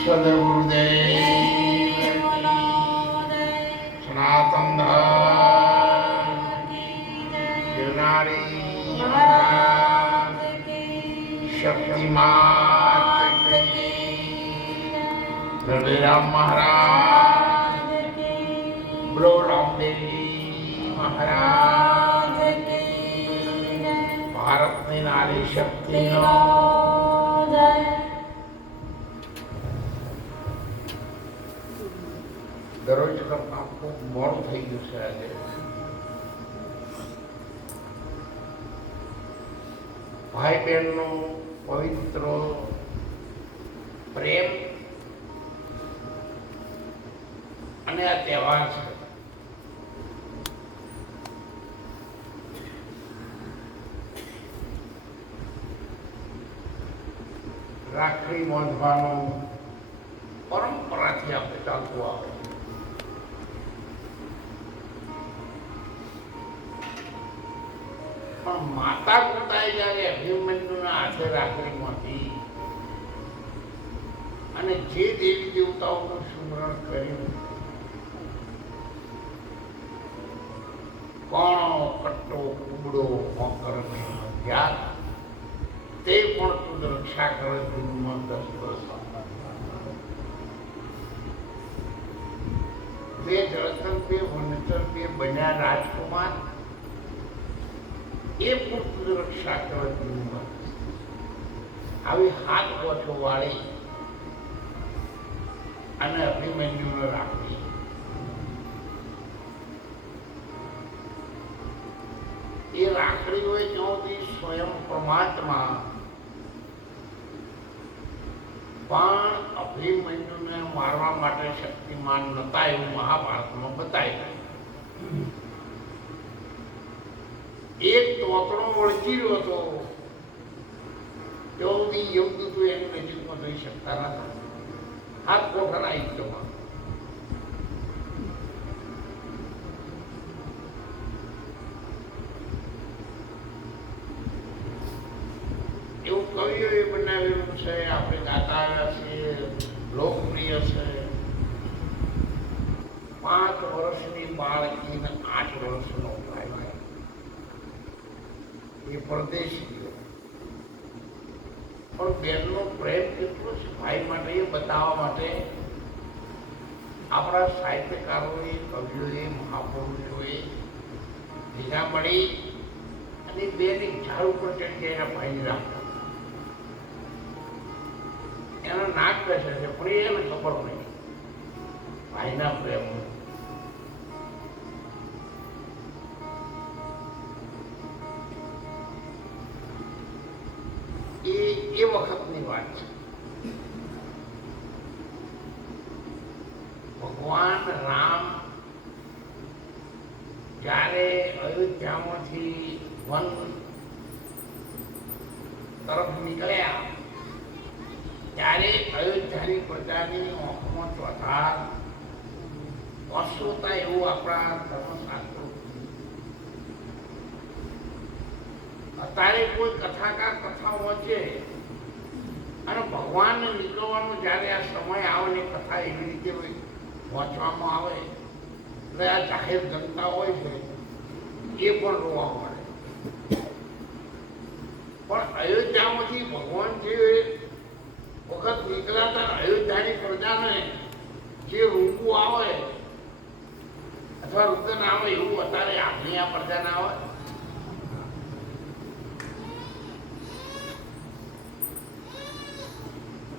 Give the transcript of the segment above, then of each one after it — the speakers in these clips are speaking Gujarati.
સદગુરુદેવ સનાતન ગિરનારી શક્તિમાન રવિરામ મહારાજ બોલો રામદેવી મહારાજ ભારતની નારી શક્તિનો દરરોજ કરતા ખૂબ મોડું થઈ ગયું છે આજે. ભાઈ બહેનનો પવિત્ર પ્રેમ અને આ તહેવાર છે. રાખડી બાંધવાનું પરંપરાથી આપણે ચાલતું આવે. પણ માતા પિતાએ જયારે અભિમન્યુના હાથે રાખડી માંથી અને જે દેવી દેવતાઓનું સ્મરણ કર્યું, કોણો કટ્ટો કુબડો મોકર યાદ તે પણ તું રક્ષા કરે દુનિયામાં 10 વર્ષ બે જળતર બે વનચર બે બન્યા રાજકુમાર એ પૂરતું રક્ષા કરે દુનિયામાં. આવી હાથ ઓછો વાળી અને અભિમન્યુને રાખવી. એ રાખડી હોય ત્યાંથી સ્વયં પરમાત્મા પણ અભિમન્યુને મારવા માટે શક્તિમાન નતા એવું મહાભારતમાં બતાવ્યું. એક તોતણો વળગી રહ્યો હતો તેઓથી યમદૂતો એની નજીકમાં જઈ શકતા નતા. હાથ કોઠાના યુદ્ધમાં એવું કવિઓએ બનાવેલું છે, આપણે ગાતા આવ્યા છીએ, લોકપ્રિય છે. 5 વર્ષની બાળકીને 8 વર્ષનો ભાઈ એ પરદેશી પણ બેનનો પ્રેમ કેટલો છે ભાઈ માટે એ બતાવવા માટે આપણા સાહિત્યકારોએ, કવિઓએ, મહાપુરુષોએ ભેગા મળી અને બેની ઝાડ ઉપર ચડી જાય એના ભાઈને રાખતા. એનો નાક બેસે છે પણ એને ખબર નહીં ભાઈના પ્રેમ. એ વખતની વાત છે. ભગવાન રામ જ્યારે અયોધ્યામાંથી વન તરફ નીકળ્યા ત્યારે અયોધ્યાની પ્રજાની આંખમાં ચોથાર અશ્રુતા એવું આપણા ધર્મશાસ્ત્રો. અત્યારે કોઈ કથાકાર કથા વાંચે અને ભગવાનને નીકળવાનો જ્યારે આ સમય આવે ને કથા એવી રીતે વાંચવામાં આવે એટલે આ જાહેર જનતા હોય છે એ પણ રોવા મળે. પણ અયોધ્યામાંથી ભગવાન જે વખત નીકળ્યા હતા અયોધ્યાની પ્રજાને જે રૂંગું આવે અથવા રુદન આવે એવું અત્યારે આપણી આ પ્રજાને આવે.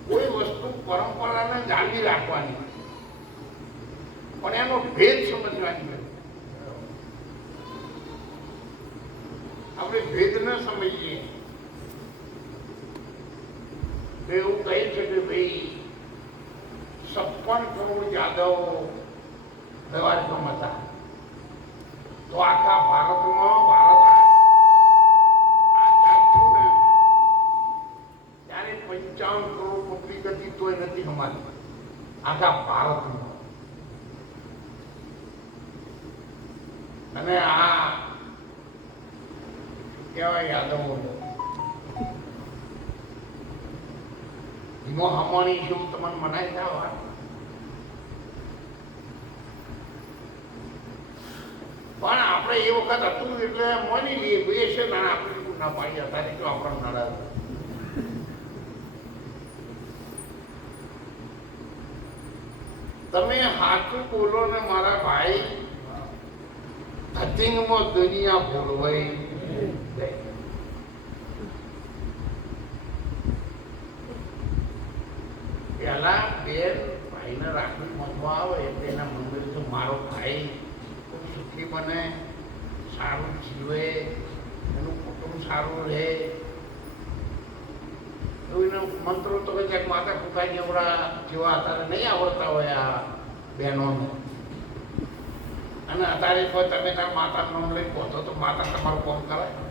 કોઈ વસ્તુ પરંપરાને જાળવી રાખવાની પણ એનો ભેદ સમજવાની જરૂર. આપણે ભેદ ન સમજીએ તો એવું કહે છે કે ભાઈ 56 કરોડ યાદવ દ્વારકામાં હતા તો આખા ભારતમાં ભારત આઝાદ થયું ને ત્યારે 55 કરોડ પબ્લિક હતી તોય નથી અમારી આખા ભારતમાં. અને આ કેવા યાદવો એમાં હમણી શું તમને મનાઈ જાવ પણ આપણે એ વખત હતું એટલે માની લઈએ બે છે ને આપણે ના પાડી અત્યારે જો આપણને નડાય તમે સાચું બોલો ને મારા ભાઈ ધતિંગમાં દુનિયા ભૂલવાઈ જાય. પેલા બેન ભાઈને રાખડી બાંધવા આવે એટલે એના મંદિર તો મારો ભાઈ સુખી બને, સારું જીવે, એનું કુટુંબ સારું રહે એવું એનો મંત્રો તો કે ક્યાંક માતા પિતા જેવડા જેવા અત્યારે નહીં આવડતા હોય આ બહેનોને. અને અત્યારે કોઈ તમે તારા માતાનું નામ લઈને પહોંચો તો માતા તમારું કામ કરાય.